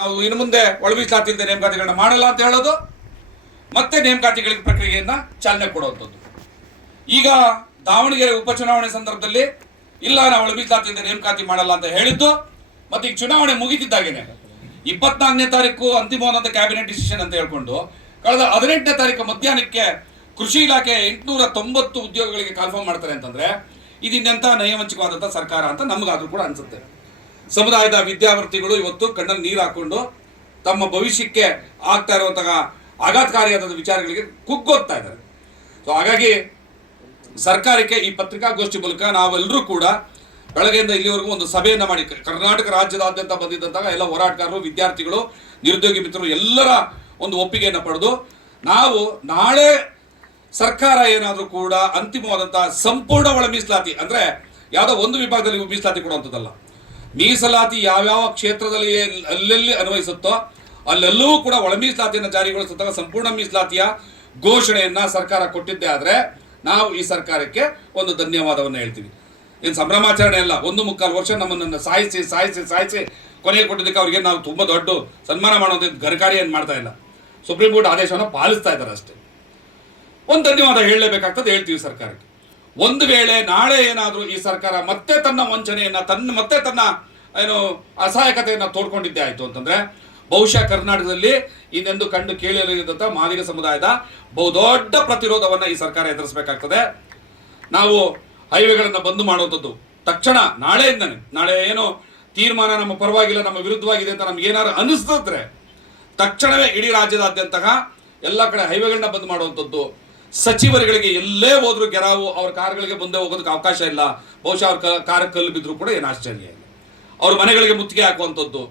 ನಾವು ಇನ್ನು ಮುಂದೆ ಒಳ ಮೀಸಲಾತಿಯಿಂದ ನೇಮಕಾತಿಗಳನ್ನ ಮಾಡಲ್ಲ ಅಂತ ಹೇಳೋದು, ಮತ್ತೆ ನೇಮಕಾತಿಗಳಿಗೆ ಪ್ರಕ್ರಿಯೆಯನ್ನ ಚಾಲನೆ ಕೊಡುವಂಥದ್ದು. ಈಗ ದಾವಣಗೆರೆ ಉಪಚುನಾವಣೆ ಸಂದರ್ಭದಲ್ಲಿ ಇಲ್ಲ ನಾವು ಒಳ ಮೀಸಲಾತಿಯಿಂದ ನೇಮಕಾತಿ ಮಾಡಲ್ಲ ಅಂತ ಹೇಳಿದ್ದು, ಮತ್ತೆ ಈಗ ಚುನಾವಣೆ ಮುಗಿತಿದ್ದಾಗೇನೆ 24ನೇ ತಾರೀಕು ಅಂತಿಮವಾದಂಥ ಕ್ಯಾಬಿನೆಟ್ ಡಿಸಿಷನ್ ಅಂತ ಹೇಳ್ಕೊಂಡು ಕಳೆದ 18ನೇ ತಾರೀಕು ಮಧ್ಯಾಹ್ನಕ್ಕೆ ಕೃಷಿ ಇಲಾಖೆ 890 ಉದ್ಯೋಗಗಳಿಗೆ ಕಾಲ್ಫಾರ್ಮ್ ಮಾಡ್ತಾರೆ ಅಂತಂದ್ರೆ ಇದನ್ನೆಂತ ನಯವಂಚಿಕವಾದಂಥ ಸರ್ಕಾರ ಅಂತ ನಮಗಾದ್ರೂ ಕೂಡ ಅನ್ಸುತ್ತೆ. ಸಮುದಾಯದ ವಿದ್ಯಾರ್ಥಿಗಳು ಇವತ್ತು ಕಣ್ಣಲ್ಲಿ ನೀರು ಹಾಕೊಂಡು ತಮ್ಮ ಭವಿಷ್ಯಕ್ಕೆ ಆಗ್ತಾ ಇರುವಂತಹ ಆಘಾತಕಾರಿಯಾದ ವಿಚಾರಗಳಿಗೆ ಕುಗ್ಗೋಗ್ತಾ ಇದ್ದಾರೆ. ಸೊ ಹಾಗಾಗಿ ಸರ್ಕಾರಕ್ಕೆ ಈ ಪತ್ರಿಕಾಗೋಷ್ಠಿ ಮೂಲಕ ನಾವೆಲ್ಲರೂ ಕೂಡ ಬೆಳಗ್ಗೆಯಿಂದ ಇಲ್ಲಿವರೆಗೂ ಒಂದು ಸಭೆಯನ್ನು ಮಾಡಿ ಕರ್ನಾಟಕ ರಾಜ್ಯದಾದ್ಯಂತ ಬಂದಿದ್ದಂತಹ ಎಲ್ಲ ಹೋರಾಟಗಾರರು, ವಿದ್ಯಾರ್ಥಿಗಳು, ನಿರುದ್ಯೋಗಿ ಮಿತ್ರರು ಎಲ್ಲರ ಒಂದು ಒಪ್ಪಿಗೆಯನ್ನು ಪಡೆದು ನಾವು ನಾಳೆ ಸರ್ಕಾರ ಏನಾದರೂ ಕೂಡ ಅಂತಿಮವಾದಂತಹ ಸಂಪೂರ್ಣ ಒಳ ಮೀಸಲಾತಿ ಅಂದ್ರೆ ಯಾವುದೋ ಒಂದು ವಿಭಾಗದಲ್ಲಿ ಮೀಸಲಾತಿ ಕೊಡುವಂಥದ್ದಲ್ಲ, ಮೀಸಲಾತಿ ಯಾವ್ಯಾವ ಕ್ಷೇತ್ರದಲ್ಲಿ ಅಲ್ಲೆಲ್ಲಿ ಅನ್ವಯಿಸುತ್ತೋ ಅಲ್ಲೆಲ್ಲವೂ ಕೂಡ ಒಳ ಮೀಸಲಾತಿಯನ್ನು ಜಾರಿಗೊಳಿಸುತ್ತಾಗ ಸಂಪೂರ್ಣ ಮೀಸಲಾತಿಯ ಘೋಷಣೆಯನ್ನ ಸರ್ಕಾರ ಕೊಟ್ಟಿದ್ದೇ ಆದ್ರೆ ನಾವು ಈ ಸರ್ಕಾರಕ್ಕೆ ಒಂದು ಧನ್ಯವಾದವನ್ನು ಹೇಳ್ತೀವಿ. ಏನು ಸಂಭ್ರಮಾಚರಣೆ ಅಲ್ಲ, 1.25 ವರ್ಷ ನಮ್ಮನ್ನು ಸಾಯಿಸಿ ಸಾಯಿಸಿ ಸಾಯಿಸಿ ಕೊನೆಗೆ ಕೊಟ್ಟಿದ್ದಕ್ಕೆ ಅವ್ರಿಗೆ ನಾವು ತುಂಬ ದೊಡ್ಡ ಸನ್ಮಾನ ಮಾಡುವಂಥ ಗರ್ಕಾರಿ ಏನು ಮಾಡ್ತಾ ಇಲ್ಲ, ಸುಪ್ರೀಂ ಕೋರ್ಟ್ ಆದೇಶವನ್ನು ಪಾಲಿಸ್ತಾ ಇದ್ದಾರೆ ಅಷ್ಟೇ. ಒಂದು ಧನ್ಯವಾದ ಹೇಳಲೇಬೇಕಾಗ್ತದೆ, ಹೇಳ್ತೀವಿ ಸರ್ಕಾರಕ್ಕೆ. ಒಂದು ವೇಳೆ ನಾಳೆ ಏನಾದರೂ ಈ ಸರ್ಕಾರ ಮತ್ತೆ ತನ್ನ ವಂಚನೆಯನ್ನ ಮತ್ತೆ ತನ್ನ ಏನು ಅಸಹಾಯಕತೆಯನ್ನು ತೋಡ್ಕೊಂಡಿದ್ದೇ ಆಯಿತು ಅಂತಂದ್ರೆ ಬಹುಶಃ ಕರ್ನಾಟಕದಲ್ಲಿ ಇನ್ನೆಂದು ಕಂಡು ಕೇಳಿದಂಥ ಮಾದಿಗ ಸಮುದಾಯದ ಬಹುದೊಡ್ಡ ಪ್ರತಿರೋಧವನ್ನು ಈ ಸರ್ಕಾರ ಎದುರಿಸಬೇಕಾಗ್ತದೆ. ನಾವು ಹೈವೇಗಳನ್ನು ಬಂದ್ ಮಾಡುವಂಥದ್ದು ತಕ್ಷಣ ನಾಳೆಯಿಂದನೇ, ನಾಳೆ ಏನು ತೀರ್ಮಾನ ನಮ್ಮ ಪರವಾಗಿಲ್ಲ ನಮ್ಮ ವಿರುದ್ಧವಾಗಿದೆ ಅಂತ ನಮ್ಗೆ ಏನಾದ್ರು ಅನಿಸ್ತದ್ರೆ ತಕ್ಷಣವೇ ಇಡೀ ರಾಜ್ಯದಾದ್ಯಂತ ಎಲ್ಲ ಕಡೆ ಹೈವೇಗಳನ್ನ ಬಂದ್ ಮಾಡುವಂಥದ್ದು. ಸಚಿವರುಗಳಿಗೆ ಎಲ್ಲೇ ಹೋದ್ರು ಗೆರಾವು, ಅವ್ರ ಕಾರ್ಗಳಿಗೆ ಮುಂದೆ ಹೋಗೋದಕ್ಕೆ ಅವಕಾಶ ಇಲ್ಲ. ಬಹುಶಃ ಅವ್ರ ಕಾರ್ ಕಲ್ಲು ಬಿದ್ರು ಕೂಡ ಏನು ಆಶ್ಚರ್ಯ ಇಲ್ಲ. ಅವ್ರ ಮನೆಗಳಿಗೆ ಮುತ್ತಿಗೆ ಹಾಕುವಂಥದ್ದು,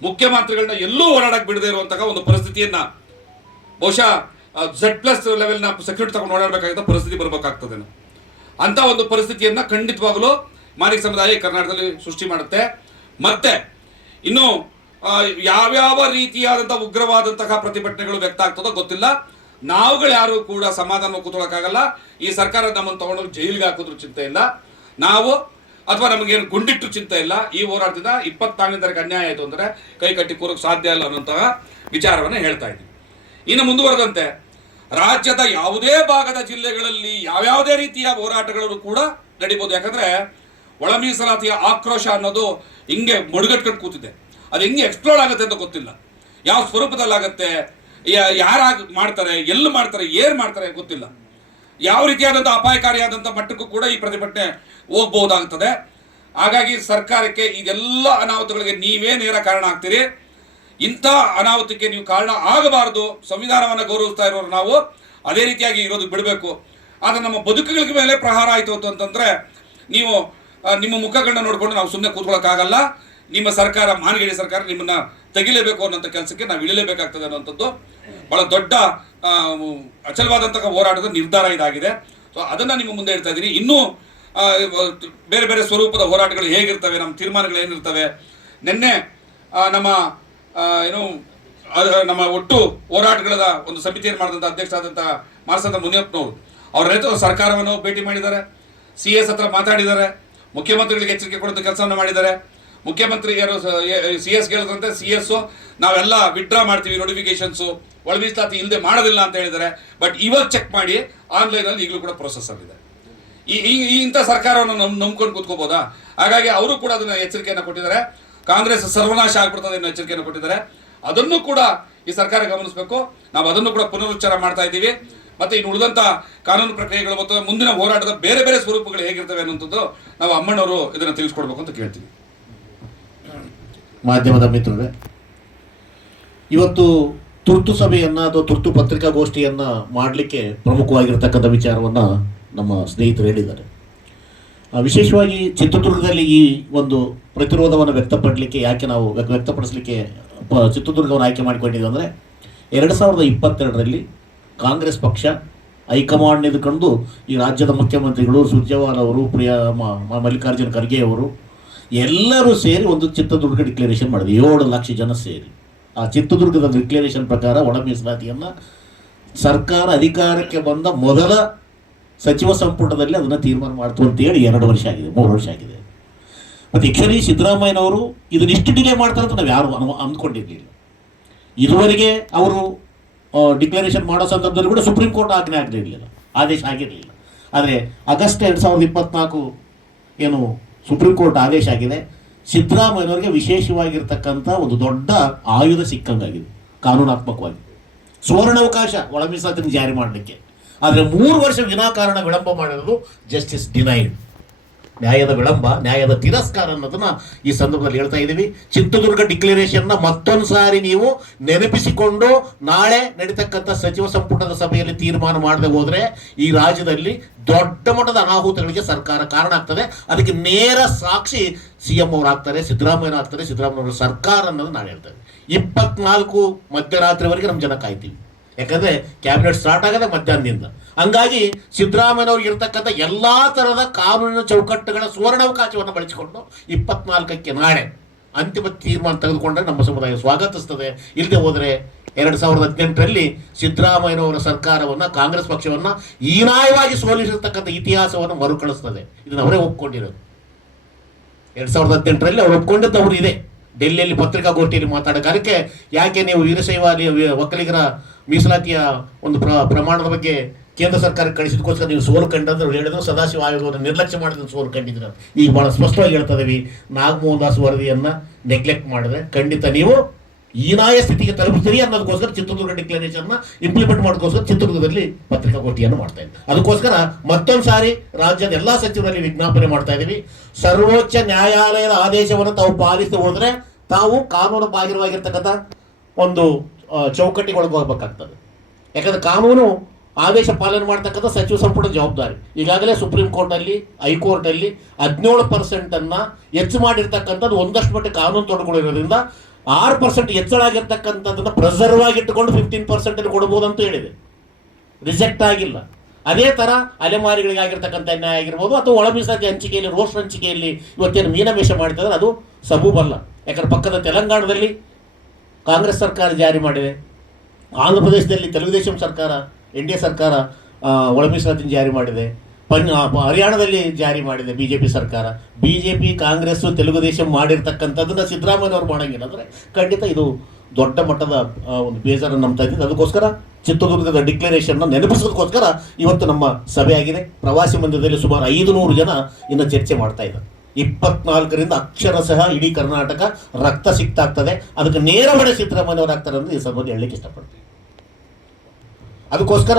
ಮುಖ್ಯಮಂತ್ರಿಗಳನ್ನ ಎಲ್ಲೂ ಓಡಾಡಕ್ಕೆ ಬಿಡದೇ ಇರುವಂತಹ ಒಂದು ಪರಿಸ್ಥಿತಿಯನ್ನ ಬಹುಶಃ Z+ ಲೆವೆಲ್ನ ಸೆಕ್ಯೂರಿಟಿ ತಗೊಂಡು ಓಡಾಡಬೇಕಾದ ಪರಿಸ್ಥಿತಿ ಬರಬೇಕಾಗ್ತದೆ. ಅಂತ ಒಂದು ಪರಿಸ್ಥಿತಿಯನ್ನ ಖಂಡಿತವಾಗಲೂ ಮಾದಿಗ ಸಮುದಾಯ ಕರ್ನಾಟಕದಲ್ಲಿ ಸೃಷ್ಟಿ ಮಾಡುತ್ತೆ. ಮತ್ತೆ ಇನ್ನು ಯಾವ್ಯಾವ ರೀತಿಯಾದಂತಹ ಉಗ್ರವಾದಂತಹ ಪ್ರತಿಭಟನೆಗಳು ವ್ಯಕ್ತ ಆಗ್ತದೋ ಗೊತ್ತಿಲ್ಲ. ನಾವುಗಳು ಯಾರು ಕೂಡ ಸಮಾಧಾನ ಕೂತ್ಕೊಳ್ಳೋಕ್ಕಾಗಲ್ಲ. ಈ ಸರ್ಕಾರ ನಮ್ಮನ್ನು ತಗೊಂಡು ಜೈಲಿಗೆ ಹಾಕೋದ್ರ ಚಿಂತೆ ಇಲ್ಲ ನಾವು, ಅಥವಾ ನಮಗೇನು ಗುಂಡಿಟ್ಟು ಚಿಂತೆ ಇಲ್ಲ. ಈ ಹೋರಾಟದಿಂದ 24ನೇ ತಾರೀಕು ಅನ್ಯಾಯ ಆಯಿತು ಅಂದರೆ ಕೈ ಕಟ್ಟಿ ಕೂರಕ್ಕೆ ಸಾಧ್ಯ ಇಲ್ಲ ಅನ್ನೋಂತಹ ವಿಚಾರವನ್ನು ಹೇಳ್ತಾ ಇದ್ದೀವಿ. ಇನ್ನು ಮುಂದುವರೆದಂತೆ ರಾಜ್ಯದ ಯಾವುದೇ ಭಾಗದ ಜಿಲ್ಲೆಗಳಲ್ಲಿ ಯಾವ್ಯಾವುದೇ ರೀತಿಯ ಹೋರಾಟಗಳು ಕೂಡ ನಡೀಬಹುದು. ಯಾಕಂದ್ರೆ ಒಳ ಮೀಸಲಾತಿಯ ಆಕ್ರೋಶ ಅನ್ನೋದು ಹಿಂಗೆ ಮುಡುಗಟ್ಕೊಂಡು ಕೂತಿದೆ. ಅದು ಹೆಂಗೆ ಎಕ್ಸ್ಪ್ಲೋರ್ ಆಗುತ್ತೆ ಅಂತ ಗೊತ್ತಿಲ್ಲ. ಯಾವ ಸ್ವರೂಪದಲ್ಲಾಗತ್ತೆ, ಯಾರಾಗ ಮಾಡ್ತಾರೆ, ಎಲ್ಲಿ ಮಾಡ್ತಾರೆ, ಏನ್ ಮಾಡ್ತಾರೆ ಗೊತ್ತಿಲ್ಲ. ಯಾವ ರೀತಿಯಾದಂಥ ಅಪಾಯಕಾರಿಯಾದಂಥ ಮಟ್ಟಕ್ಕೂ ಕೂಡ ಈ ಪ್ರತಿಭಟನೆ ಹೋಗ್ಬಹುದಾಗುತ್ತದೆ. ಹಾಗಾಗಿ ಸರ್ಕಾರಕ್ಕೆ ಇದೆಲ್ಲ ಅನಾಹುತಗಳಿಗೆ ನೀವೇ ನೇರ ಕಾರಣ ಆಗ್ತೀರಿ. ಇಂಥ ಅನಾಹುತಕ್ಕೆ ನೀವು ಕಾರಣ ಆಗಬಾರದು. ಸಂವಿಧಾನವನ್ನು ಗೌರವಿಸ್ತಾ ಇರೋರು ನಾವು ಅದೇ ರೀತಿಯಾಗಿ ಇರೋದಕ್ಕೆ ಬಿಡಬೇಕು. ಆದರೆ ನಮ್ಮ ಬದುಕುಗಳ ಮೇಲೆ ಪ್ರಹಾರ ಆಯಿತು ಅಂತಂದ್ರೆ ನೀವು ನಿಮ್ಮ ಮುಖಗಳನ್ನ ನೋಡಿಕೊಂಡು ನಾವು ಸುಮ್ಮನೆ ಕೂತ್ಕೊಳ್ಳೋಕ್ಕಾಗಲ್ಲ. ನಿಮ್ಮ ಸರ್ಕಾರ, ಮಾನಗೇಡಿ ಸರ್ಕಾರ ನಿಮ್ಮನ್ನ ತೆಗಿಲೇಬೇಕು ಅನ್ನೋಂಥ ಕೆಲಸಕ್ಕೆ ನಾವು ಇಳಿಲೇಬೇಕಾಗ್ತದೆ ಅನ್ನೋಂಥದ್ದು ಬಹಳ ದೊಡ್ಡ ಅಚಲವಾದಂತಹ ಹೋರಾಟದ ನಿರ್ಧಾರ ಇದಾಗಿದೆ. ಸೊ ಅದನ್ನು ನಿಮ್ಮ ಮುಂದೆ ಹೇಳ್ತಾ ಇದ್ದೀನಿ. ಇನ್ನೂ ಬೇರೆ ಬೇರೆ ಸ್ವರೂಪದ ಹೋರಾಟಗಳು ಹೇಗಿರ್ತವೆ, ನಮ್ಮ ತೀರ್ಮಾನಗಳು ಏನಿರ್ತವೆ. ನಿನ್ನೆ ನಮ್ಮ ಒಟ್ಟು ಹೋರಾಟಗಳ ಒಂದು ಸಮಿತಿಯನ್ನು ಮಾಡಿದಂಥ ಅಧ್ಯಕ್ಷರಾದಂಥ ಮಾನಸಂದ್ರ ಮುನಿಯಪ್ಪನವರು ಅವ್ರ ರೈತ ಸರ್ಕಾರವನ್ನು ಭೇಟಿ ಮಾಡಿದ್ದಾರೆ, CS ಹತ್ರ ಮಾತಾಡಿದ್ದಾರೆ, ಮುಖ್ಯಮಂತ್ರಿಗಳಿಗೆ ಎಚ್ಚರಿಕೆ ಕೊಡುವಂಥ ಕೆಲಸವನ್ನು ಮಾಡಿದ್ದಾರೆ. ಮುಖ್ಯಮಂತ್ರಿ ಯಾರು CS ಹೇಳಿದ್ರಂತೆ CS ನಾವೆಲ್ಲ ವಿಡ್ರಾ ಮಾಡ್ತೀವಿ, ನೋಟಿಫಿಕೇಶನ್ಸು ಒಳ ಮೀಸಲಾತಿ ಇಲ್ಲದೆ ಮಾಡೋದಿಲ್ಲ ಅಂತ ಹೇಳಿದ್ದಾರೆ. ಬಟ್ ಇವಾಗ ಚೆಕ್ ಮಾಡಿ ಆನ್ಲೈನಲ್ಲಿ ಈಗಲೂ ಕೂಡ ಪ್ರೊಸೆಸ್ ಆಗಿದೆ. ಇಂಥ ಸರ್ಕಾರವನ್ನು ನಂಬ್ಕೊಂಡು ಕೂತ್ಕೋಬೋದಾ? ಹಾಗಾಗಿ ಅವರು ಕೂಡ ಅದನ್ನ ಎಚ್ಚರಿಕೆಯನ್ನು ಕೊಟ್ಟಿದ್ದಾರೆ. ಕಾಂಗ್ರೆಸ್ ಸರ್ವನಾಶ ಆಗ್ಬಿಡ್ತದೆ ಅನ್ನೋ ಎಚ್ಚರಿಕೆಯನ್ನು ಕೊಟ್ಟಿದ್ದಾರೆ. ಅದನ್ನು ಕೂಡ ಈ ಸರ್ಕಾರ ಗಮನಿಸಬೇಕು. ನಾವು ಅದನ್ನು ಕೂಡ ಪುನರುಚ್ಚಾರ ಮಾಡ್ತಾ ಇದ್ದೀವಿ. ಮತ್ತೆ ಇನ್ನು ಉಳಿದಂಥ ಕಾನೂನು ಪ್ರಕ್ರಿಯೆಗಳು ಮತ್ತು ಮುಂದಿನ ಹೋರಾಟದ ಬೇರೆ ಬೇರೆ ಸ್ವರೂಪಗಳು ಹೇಗಿರ್ತವೆ ಅನ್ನೋಂಥದ್ದು ನಾವು ಅಮ್ಮಣ್ಣವರು ಇದನ್ನು ತಿಳಿಸ್ಕೊಡ್ಬೇಕು ಅಂತ ಕೇಳ್ತೀವಿ. ಮಾಧ್ಯಮದ ಮಿತ್ರರೇ, ಇವತ್ತು ತುರ್ತು ಸಭೆಯನ್ನು ಅಥವಾ ತುರ್ತು ಪತ್ರಿಕಾಗೋಷ್ಠಿಯನ್ನು ಮಾಡಲಿಕ್ಕೆ ಪ್ರಮುಖವಾಗಿರ್ತಕ್ಕಂಥ ವಿಚಾರವನ್ನು ನಮ್ಮ ಸ್ನೇಹಿತರು ಹೇಳಿದ್ದಾರೆ. ವಿಶೇಷವಾಗಿ ಚಿತ್ರದುರ್ಗದಲ್ಲಿ ಈ ಒಂದು ಪ್ರತಿರೋಧವನ್ನು ವ್ಯಕ್ತಪಡಲಿಕ್ಕೆ ಯಾಕೆ ನಾವು ವ್ಯಕ್ತಪಡಿಸಲಿಕ್ಕೆ ಚಿತ್ರದುರ್ಗವನ್ನು ಆಯ್ಕೆ ಮಾಡಿಕೊಂಡಿದ್ದೀವಿ ಅಂದರೆ 2022ರಲ್ಲಿ ಕಾಂಗ್ರೆಸ್ ಪಕ್ಷ ಹೈಕಮಾಂಡ್ ಇದ್ಕೊಂಡು ಈ ರಾಜ್ಯದ ಮುಖ್ಯಮಂತ್ರಿಗಳು ಸುರ್ಜೇವಾಲಾ ಅವರು, ಮಲ್ಲಿಕಾರ್ಜುನ ಖರ್ಗೆ ಅವರು ಎಲ್ಲರೂ ಸೇರಿ ಒಂದು ಚಿತ್ರದುರ್ಗ ಡಿಕ್ಲರೇಷನ್ ಮಾಡಿದೆ. 7 ಲಕ್ಷ ಜನ ಸೇರಿ ಆ ಚಿತ್ರದುರ್ಗದ ಡಿಕ್ಲರೇಷನ್ ಪ್ರಕಾರ ಒಳ ಮೀಸಲಾತಿಯನ್ನು ಸರ್ಕಾರ ಅಧಿಕಾರಕ್ಕೆ ಬಂದ ಮೊದಲ ಸಚಿವ ಸಂಪುಟದಲ್ಲಿ ಅದನ್ನು ತೀರ್ಮಾನ ಮಾಡ್ತು ಅಂತೇಳಿ 2 ವರ್ಷ ಆಗಿದೆ, 3 ವರ್ಷ ಆಗಿದೆ. ಮತ್ತು ಆ್ಯಕ್ಚುಲಿ ಸಿದ್ದರಾಮಯ್ಯನವರು ಇದನ್ನಿಷ್ಟು ಡಿಲೇ ಮಾಡ್ತಾರೆ ಅಂತ ನಾವು ಯಾರು ಅಂದ್ಕೊಂಡಿರಲಿಲ್ಲ. ಇದುವರೆಗೆ ಅವರು ಡಿಕ್ಲರೇಷನ್ ಮಾಡೋ ಸಂದರ್ಭದಲ್ಲಿ ಕೂಡ ಸುಪ್ರೀಂ ಕೋರ್ಟ್ ಆಜ್ಞೆ ಆಗಲಿರಲಿಲ್ಲ, ಆದೇಶ ಆಗಿರಲಿಲ್ಲ. ಆದರೆ ಆಗಸ್ಟ್ 2024 ಏನು ಸುಪ್ರೀಂ ಕೋರ್ಟ್ ಆದೇಶ ಆಗಿದೆ. ಸಿದ್ದರಾಮಯ್ಯನವರಿಗೆ ವಿಶೇಷವಾಗಿರ್ತಕ್ಕಂಥ ಒಂದು ದೊಡ್ಡ ಆಯುಧ ಸಿಕ್ಕಂಗಾಗಿದೆ ಕಾನೂನಾತ್ಮಕವಾಗಿ, ಸುವರ್ಣಾವಕಾಶ ಒಳ ಮೀಸಲಾತಿನ ಜಾರಿ ಮಾಡಲಿಕ್ಕೆ. ಆದರೆ 3 ವರ್ಷ ವಿನಾಕಾರಣ ವಿಳಂಬ ಮಾಡಿರೋದು ಜಸ್ಟಿಸ್ ಡಿನೈಡ್, ನ್ಯಾಯದ ವಿಳಂಬ, ನ್ಯಾಯದ ತಿರಸ್ಕಾರ ಅನ್ನೋದನ್ನ ಈ ಸಂದರ್ಭದಲ್ಲಿ ಹೇಳ್ತಾ ಇದ್ದೀವಿ. ಚಿತ್ರದುರ್ಗ ಡಿಕ್ಲರೇಷನ್ನ ಮತ್ತೊಂದು ಸಾರಿ ನೀವು ನೆನಪಿಸಿಕೊಂಡು ನಾಳೆ ನಡೀತಕ್ಕಂಥ ಸಚಿವ ಸಂಪುಟದ ಸಭೆಯಲ್ಲಿ ತೀರ್ಮಾನ ಮಾಡದೆ ಹೋದರೆ ಈ ರಾಜ್ಯದಲ್ಲಿ ದೊಡ್ಡ ಮಟ್ಟದ ಅನಾಹುತಗಳಿಗೆ ಸರ್ಕಾರ ಕಾರಣ ಆಗ್ತದೆ. ಅದಕ್ಕೆ ನೇರ ಸಾಕ್ಷಿ CM ಅವರು ಆಗ್ತಾರೆ, ಸಿದ್ದರಾಮಯ್ಯ ಆಗ್ತಾರೆ, ಸಿದ್ದರಾಮಯ್ಯ ಸರ್ಕಾರ ಅನ್ನೋದು ನಾನು ಹೇಳ್ತೇನೆ. 24 ಮಧ್ಯರಾತ್ರಿವರೆಗೆ ನಮ್ಮ ಜನ ಕಾಯ್ತೀವಿ. ಯಾಕಂದರೆ ಕ್ಯಾಬಿನೆಟ್ ಸ್ಟಾರ್ಟ್ ಆಗದೆ ಮಧ್ಯಾಹ್ನದಿಂದ. ಹಂಗಾಗಿ ಸಿದ್ದರಾಮಯ್ಯವ್ರಿಗೆ ಇರತಕ್ಕಂಥ ಎಲ್ಲ ಥರದ ಕಾನೂನಿನ ಚೌಕಟ್ಟುಗಳ ಸುವರ್ಣಾವಕಾಶವನ್ನು ಬಳಸಿಕೊಂಡು 24ಕ್ಕೆ ನಾಳೆ ಅಂತಿಮ ತೀರ್ಮಾನ ತೆಗೆದುಕೊಂಡ್ರೆ ನಮ್ಮ ಸಮುದಾಯ ಸ್ವಾಗತಿಸ್ತದೆ. ಇಲ್ಲದೆ ಹೋದರೆ 2018ರಲ್ಲಿ ಸಿದ್ದರಾಮಯ್ಯನವರ ಸರ್ಕಾರವನ್ನು, ಕಾಂಗ್ರೆಸ್ ಪಕ್ಷವನ್ನು ಹೀನಾಯವಾಗಿ ಸೋಲಿಸಿರ್ತಕ್ಕಂಥ ಇತಿಹಾಸವನ್ನು ಮರುಕಳಿಸ್ತದೆ. ಇದನ್ನು ಅವರೇ ಒಪ್ಕೊಂಡಿರೋದು. 2018ರಲ್ಲಿ ಅವ್ರು ಒಪ್ಕೊಂಡಿದ್ದು ಅವರು ಇದೆ. ಡೆಲ್ಲಿಯಲ್ಲಿ ಪತ್ರಿಕಾಗೋಷ್ಠಿಯಲ್ಲಿ ಮಾತಾಡೋ ಕಾಲಕ್ಕೆ ಯಾಕೆ ನೀವು ವೀರಶೈವ ಒಕ್ಕಲಿಗರ ಮೀಸಲಾತಿಯ ಒಂದು ಪ್ರಮಾಣದ ಬಗ್ಗೆ ಕೇಂದ್ರ ಸರ್ಕಾರಕ್ಕೆ ಕಳಿಸಿದಕ್ಕೋಸ್ಕರ ನೀವು ಸೋಲು ಕಂಡಂದ್ರೆ ಹೇಳಿದ್ರು, ಸದಾಶಿವ ಆಯೋಗವನ್ನು ನಿರ್ಲಕ್ಷ್ಯ ಮಾಡಿದ್ರೆ ಸೋಲು ಕಂಡಿದ್ದೀರ. ಈಗ ಭಾಳ ಸ್ಪಷ್ಟವಾಗಿ ಹೇಳ್ತಾ ಇದೀವಿ, ನಾಗಮೋಹನ್ ದಾಸ್ ವರದಿಯನ್ನು ನೆಗ್ಲೆಕ್ಟ್ ಮಾಡಿದ್ರೆ ಖಂಡಿತ ನೀವು ಹೀನಾಯ ಸ್ಥಿತಿಗೆ ತಲುಪಿಸ್ತೀರಿ ಅನ್ನೋದಕ್ಕೋಸ್ಕರ ಚಿತ್ರದುರ್ಗ ಡಿಕ್ಲರೇಷನ್ನ ಇಂಪ್ಲಿಮೆಂಟ್ ಮಾಡೋದಕ್ಕೋಸ್ಕರ ಚಿತ್ರದುರ್ಗದಲ್ಲಿ ಪತ್ರಿಕಾಗೋಷ್ಠಿಯನ್ನು ಮಾಡ್ತಾ ಇದ್ದೀವಿ. ಅದಕ್ಕೋಸ್ಕರ ಮತ್ತೊಂದು ಸಾರಿ ರಾಜ್ಯದ ಎಲ್ಲ ಸಚಿವರಲ್ಲಿ ವಿಜ್ಞಾಪನೆ ಮಾಡ್ತಾ ಇದ್ದೀವಿ, ಸರ್ವೋಚ್ಚ ನ್ಯಾಯಾಲಯದ ಆದೇಶವನ್ನು ತಾವು ಪಾಲಿಸಿ ಹೋದರೆ ತಾವು ಕಾನೂನು ಬಾಹಿರವಾಗಿರ್ತಕ್ಕಂಥ ಒಂದು ಚೌಕಟ್ಟಿಗೆ ಒಳಗೋಗಬೇಕಾಗ್ತದೆ. ಯಾಕಂದರೆ ಕಾನೂನು ಆದೇಶ ಪಾಲನೆ ಮಾಡ್ತಕ್ಕಂಥ ಸಚಿವ ಸಂಪುಟದ ಜವಾಬ್ದಾರಿ. ಈಗಾಗಲೇ ಸುಪ್ರೀಂ ಕೋರ್ಟಲ್ಲಿ, ಹೈಕೋರ್ಟಲ್ಲಿ 17% ಹೆಚ್ಚು ಮಾಡಿರ್ತಕ್ಕಂಥದ್ದು ಒಂದಷ್ಟು ಮಟ್ಟಿಗೆ ಕಾನೂನು ತೊಡಕೊಂಡಿರೋದ್ರಿಂದ 6% ಹೆಚ್ಚಳ ಆಗಿರ್ತಕ್ಕಂಥದ್ದನ್ನು ಪ್ರಿಸರ್ವ್ ಆಗಿಟ್ಟುಕೊಂಡು 15% ಕೊಡ್ಬೋದು ಅಂತ ಹೇಳಿದೆ. ರಿಜೆಕ್ಟ್ ಆಗಿಲ್ಲ. ಅದೇ ಥರ ಅಲೆಮಾರಿಗಳಿಗಾಗಿರ್ತಕ್ಕಂಥ ನ್ಯಾಯ ಆಗಿರ್ಬೋದು ಅಥವಾ ಒಳ ಮೀಸಲಾತಿ ಹಂಚಿಕೆಯಲ್ಲಿ, ರೋಸ್ಟ್ ಹಂಚಿಕೆಯಲ್ಲಿ ಇವತ್ತೇನು ಮೀನಮೇಷ ಮಾಡ್ತಿದ್ರೆ ಅದು ಸಬೂಬಲ್ಲ. ಯಾಕಂದ್ರೆ ಪಕ್ಕದ ತೆಲಂಗಾಣದಲ್ಲಿ ಕಾಂಗ್ರೆಸ್ ಸರ್ಕಾರ ಜಾರಿ ಮಾಡಿದೆ, ಆಂಧ್ರ ಪ್ರದೇಶದಲ್ಲಿ ತೆಲುಗುದೇಶಂ ಸರ್ಕಾರ, NDA ಸರ್ಕಾರ ಒಳ ಮೀಸಲಾತಿನ ಜಾರಿ ಮಾಡಿದೆ, ಹರಿಯಾಣದಲ್ಲಿ ಜಾರಿ ಮಾಡಿದೆ BJP ಸರ್ಕಾರ. BJP, ಕಾಂಗ್ರೆಸ್, ತೆಲುಗುದೇಶಂ ಮಾಡಿರ್ತಕ್ಕಂಥದ್ದನ್ನು ಸಿದ್ದರಾಮಯ್ಯವ್ರು ಮಾಡೋಂಗಿಲ್ಲ ಅಂದರೆ ಖಂಡಿತ ಇದು ದೊಡ್ಡ ಮಟ್ಟದ ಒಂದು ಬೇಜಾರನ್ನು ನಂಬ್ತಾ ಇದ್ದಿದ್ದು. ಅದಕ್ಕೋಸ್ಕರ ಚಿತ್ರದುರ್ಗದ ಡಿಕ್ಲರೇಷನ್ನ ನೆನಪಿಸೋದಕ್ಕೋಸ್ಕರ ಇವತ್ತು ನಮ್ಮ ಸಭೆ ಆಗಿದೆ. ಪ್ರವಾಸಿ ಮಂದಿರದಲ್ಲಿ ಸುಮಾರು 500 ಜನ ಇನ್ನು ಚರ್ಚೆ ಮಾಡ್ತಾ ಇದ್ದಾರೆ. 24ರಿಂದ ಅಕ್ಷರಶಃ ಇಡೀ ಕರ್ನಾಟಕ ರಕ್ತ ಸಿಕ್ತಾಗ್ತದೆ. ಅದಕ್ಕೆ ನೇರ ಹೊಣೆ ಸಿದ್ದರಾಮಯ್ಯವ್ರು ಆಗ್ತಾರೆ ಅಂತ ಈ ಸಂದರ್ಭದಲ್ಲಿ ಹೇಳಲಿಕ್ಕೆ ಇಷ್ಟಪಡ್ತೀವಿ. ಅದಕ್ಕೋಸ್ಕರ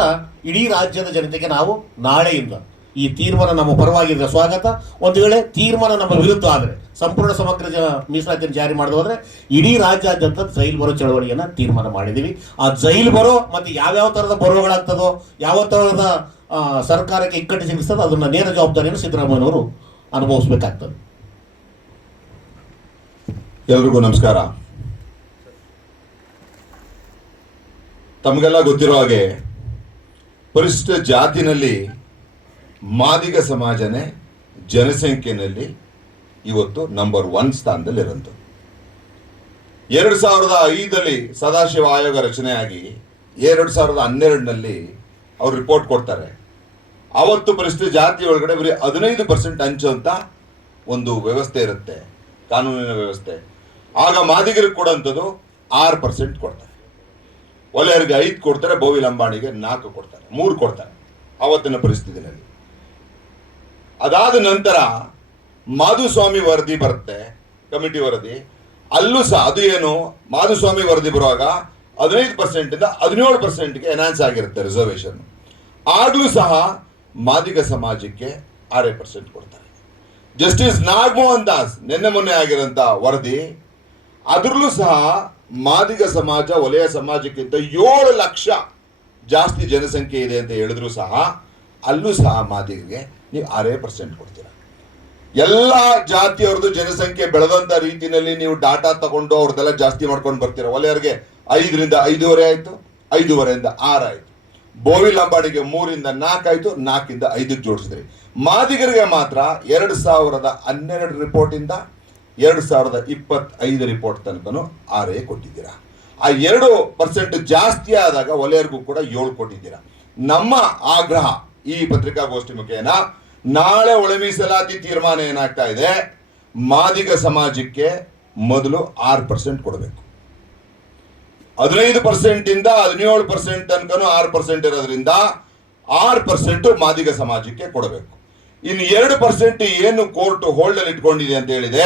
ಇಡೀ ರಾಜ್ಯದ ಜನತೆಗೆ ನಾವು ನಾಳೆಯಿಂದ ಈ ತೀರ್ಮಾನ ನಮ್ಮ ಪರವಾಗಿದ್ರೆ ಸ್ವಾಗತ. ಒಂದು ವೇಳೆ ತೀರ್ಮಾನ ನಮ್ಮ ವಿರುದ್ಧ ಆದರೆ, ಸಂಪೂರ್ಣ ಸಮಗ್ರ ಮೀಸಲಾತಿಯನ್ನು ಜಾರಿ ಮಾಡದೆ ಹೋದರೆ ಇಡೀ ರಾಜ್ಯಾದ್ಯಂತ ಜೈಲು ಬರೋ ಚಳವಳಿಯನ್ನು ತೀರ್ಮಾನ ಮಾಡಿದ್ದೀವಿ. ಆ ಜೈಲು ಬರೋ ಮತ್ತು ಯಾವ್ಯಾವ ಥರದ ಬರೋಗಳಾಗ್ತದೋ, ಯಾವ ಥರದ ಸರ್ಕಾರಕ್ಕೆ ಇಕ್ಕಟ್ಟು ಸಿಗಿಸ್ತದೋ ಅದನ್ನು ನೇರ ಜವಾಬ್ದಾರಿಯನ್ನು ಸಿದ್ದರಾಮಯ್ಯನವರು ಅನುಭವಿಸಬೇಕಾಗ್ತದೆ. ಎಲ್ರಿಗೂ ನಮಸ್ಕಾರ. ತಮಗೆಲ್ಲ ಗೊತ್ತಿರೋ ಹಾಗೆ ಪರಿಶಿಷ್ಟ ಜಾತಿನಲ್ಲಿ ಮಾದಿಗ ಸಮಾಜನೇ ಜನಸಂಖ್ಯೆಯಲ್ಲಿ ಇವತ್ತು ನಂಬರ್ 1 ಸ್ಥಾನದಲ್ಲಿರೋದು. 2005ರಲ್ಲಿ ಸದಾಶಿವ ಆಯೋಗ ರಚನೆಯಾಗಿ 2012ನಲ್ಲಿ ಅವ್ರು ರಿಪೋರ್ಟ್ ಕೊಡ್ತಾರೆ. ಅವತ್ತು ಪರಿಶಿಷ್ಟ ಜಾತಿ ಒಳಗಡೆ ಬರೀ 15% ಹಂಚುವಂತ ಒಂದು ವ್ಯವಸ್ಥೆ ಇರುತ್ತೆ, ಕಾನೂನಿನ ವ್ಯವಸ್ಥೆ. ಆಗ ಮಾದಿಗರಿಗೆ ಕೊಡುವಂಥದ್ದು 6% ಕೊಡ್ತಾರೆ, ಒಲೆಯರಿಗೆ 5 ಕೊಡ್ತಾರೆ, ಬೋವಿ ಲಂಬಾಣಿಗೆ 4 ಕೊಡ್ತಾರೆ, 3 ಕೊಡ್ತಾರೆ ಅವತ್ತಿನ ಪರಿಸ್ಥಿತಿನಲ್ಲಿ. ಅದಾದ ನಂತರ ಮಾಧುಸ್ವಾಮಿ ವರದಿ ಬರುತ್ತೆ, ಕಮಿಟಿ ವರದಿ. ಅಲ್ಲೂ ಸಹ ಅದು ಏನು, ಮಾಧುಸ್ವಾಮಿ ವರದಿ ಬರುವಾಗ 15%ಇಂದ 17%ಗೆ ಎನ್ಹಾನ್ಸ್ ಆಗಿರುತ್ತೆ ರಿಸರ್ವೇಶನ್. ಆಗ್ಲೂ ಸಹ ಮಾದಿಗ ಸಮಾಜಕ್ಕೆ 6% ಕೊಡ್ತಾರೆ. ಜಸ್ಟಿಸ್ ನಾಗಮೋಹನ್ ದಾಸ್ ನಿನ್ನೆ ಮೊನ್ನೆ ಆಗಿರೋಂಥ ವರದಿ, ಅದರಲ್ಲೂ ಸಹ ಮಾದಿಗ ಸಮಾಜ ವಲಯ ಸಮಾಜಕ್ಕಿಂತ 7 ಲಕ್ಷ ಜಾಸ್ತಿ ಜನಸಂಖ್ಯೆ ಇದೆ ಅಂತ ಹೇಳಿದ್ರು ಸಹ ಅಲ್ಲೂ ಸಹ ಮಾದಿಗರಿಗೆ ನೀವು 6% ಕೊಡ್ತೀರ. ಎಲ್ಲ ಜಾತಿಯವ್ರದ್ದು ಜನಸಂಖ್ಯೆ ಬೆಳೆದಂಥ ರೀತಿಯಲ್ಲಿ ನೀವು ಡಾಟಾ ತಗೊಂಡು ಅವ್ರದ್ದೆಲ್ಲ ಜಾಸ್ತಿ ಮಾಡ್ಕೊಂಡು ಬರ್ತೀರ. ವಲಯರಿಗೆ 5ರಿಂದ 5.5 ಆಯಿತು, 5.5ರಿಂದ 6 ಆಯಿತು, ಬೋವಿ ಲಂಬಾಣಿಗೆ 3ರಿಂದ 4 ಆಯಿತು, 4ರಿಂದ 5ಕ್ಕೆ ಜೋಡಿಸಿದ್ರಿ. ಮಾದಿಗರಿಗೆ ಮಾತ್ರ 2012 ರಿಪೋರ್ಟಿಂದ 2025 ರಿಪೋರ್ಟ್ ತನಕನೂ 6 ಕೊಟ್ಟಿದ್ದೀರಾ. ಆ 2% ಜಾಸ್ತಿ ಆದಾಗ ವಲಯರಿಗೂ ಕೂಡ 7 ಕೊಟ್ಟಿದ್ದೀರಾ. ನಮ್ಮ ಆಗ್ರಹ ಈ ಪತ್ರಿಕಾಗೋಷ್ಠಿ ಮುಖೇನ, ನಾಳೆ ಒಳ ಮೀಸಲಾತಿ ತೀರ್ಮಾನ ಏನಾಗ್ತಾ ಇದೆ, ಮಾದಿಗ ಸಮಾಜಕ್ಕೆ ಮೊದಲು 6% ಕೊಡಬೇಕು. 15% ಇಂದ 17% ತನಕನೂ 6% ಇರೋದ್ರಿಂದ 6% ಮಾದಿಗ ಸಮಾಜಕ್ಕೆ ಕೊಡಬೇಕು. ಇನ್ನು 2% ಏನು ಕೋರ್ಟ್ ಹೋಲ್ಡ್ ಅಲ್ಲಿ ಇಟ್ಕೊಂಡಿದೆ ಅಂತ ಹೇಳಿದೆ,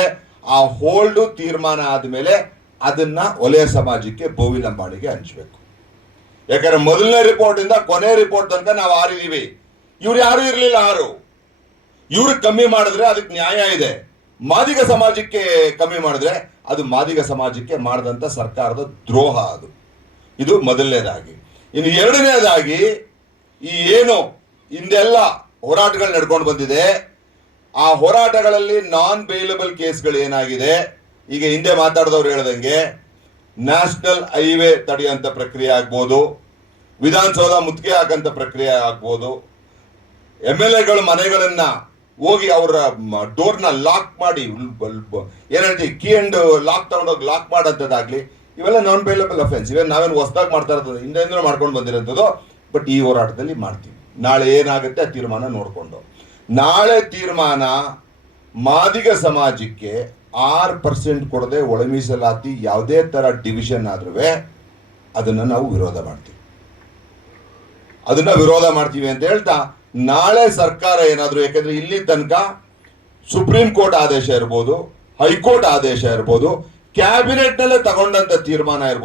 ಆ ಹೋಲ್ಡ್ ತೀರ್ಮಾನ ಆದ್ಮೇಲೆ ಅದನ್ನ ವಲಯ ಸಮಾಜಕ್ಕೆ ಬೋವಿ ಲಂಬಾಣಿಗೆ ಹಂಚಬೇಕು. ಯಾಕಂದ್ರೆ ಮೊದಲನೇ ರಿಪೋರ್ಟ್ ಇಂದ ಕೊನೆ ರಿಪೋರ್ಟ್ ತನಕ ನಾವು 6 ಇದೀವಿ. ಇವ್ರು ಯಾರು ಇರ್ಲಿಲ್ಲ 6. ಇವ್ರಿಗೆ ಕಮ್ಮಿ ಮಾಡಿದ್ರೆ ಅದಕ್ಕೆ ನ್ಯಾಯ ಇದೆ. ಮಾದಿಗ ಸಮಾಜಕ್ಕೆ ಕಮ್ಮಿ ಮಾಡಿದ್ರೆ ಅದು ಮಾದಿಗ ಸಮಾಜಕ್ಕೆ ಮಾಡಿದಂತ ಸರ್ಕಾರದ ದ್ರೋಹ. ಅದು ಇದು ಮೊದಲನೇದಾಗಿ. ಇನ್ನು ಎರಡನೇದಾಗಿ ಈ ಏನು ಹಿಂದೆಲ್ಲ ಹೋರಾಟಗಳು ನಡ್ಕೊಂಡು ಬಂದಿದೆ, ಆ ಹೋರಾಟಗಳಲ್ಲಿ ನಾನ್ ಬೇಲಬಲ್ ಕೇಸ್ಗಳು ಏನಾಗಿದೆ, ಈಗ ಹಿಂದೆ ಮಾತಾಡಿದವ್ರು ಹೇಳ್ದಂಗೆ ನ್ಯಾಷನಲ್ ಹೈವೇ ತಡೆಯುವಂತ ಪ್ರಕ್ರಿಯೆ ಆಗ್ಬೋದು, ವಿಧಾನಸೌಧ ಮುತ್ತಿಗೆ ಹಾಕಂತ ಪ್ರಕ್ರಿಯೆ ಆಗ್ಬೋದು, MLAಗಳ ಮನೆಗಳನ್ನ ಹೋಗಿ ಅವರ ಡೋರ್ನ ಲಾಕ್ ಮಾಡಿ ಏನ್ ಹೇಳ್ತೀವಿ ಕೀ ಅಂಡ್ ಲಾಕ್ ತಗೊಂಡೋಗಿ ಲಾಕ್ ಮಾಡೋಂಥದ್ದಾಗ್ಲಿ, ಇವೆಲ್ಲ ನಾನ್ ಬೇಲಬಲ್ ಅಫೆನ್ಸ್. ಇವೆಲ್ಲ ನಾವೇನು ಹೊಸದಾಗಿ ಮಾಡ್ತಾ ಇರೋದು, ಹಿಂದೆ ಮಾಡ್ಕೊಂಡು ಬಂದಿರೋಂಥದ್ದು. ಬಟ್ ಈ ಹೋರಾಟದಲ್ಲಿ ಮಾಡ್ತೀವಿ. ನಾಳೆ ಏನಾಗುತ್ತೆ ಆ ತೀರ್ಮಾನ ನೋಡಿಕೊಂಡು, ನಾಳೆ ತೀರ್ಮಾನ ಮಾದಿಗ ಸಮಾಜಕ್ಕೆ 6% ಕೊಡದೆ ಒಳ ಮೀಸಲಾತಿ ಯಾವುದೇ ತರ ಡಿವಿಷನ್ ಆದ್ರೂ ಅದನ್ನ ನಾವು ವಿರೋಧ ಮಾಡ್ತೀವಿ ಅಂತ ಹೇಳ್ತಾ, ನಾಳೆ ಸರ್ಕಾರ ಏನಾದ್ರು, ಯಾಕಂದ್ರೆ ಇಲ್ಲಿ ತನಕ ಸುಪ್ರೀಂ ಕೋರ್ಟ್ ಆದೇಶ ಇರ್ಬೋದು, ಹೈಕೋರ್ಟ್ ಆದೇಶ ಇರ್ಬೋದು, ಕ್ಯಾಬಿನೆಟ್ ನಲ್ಲೇ ತಗೊಂಡಂತ ತೀರ್ಮಾನ ಇರ್ಬೋದು,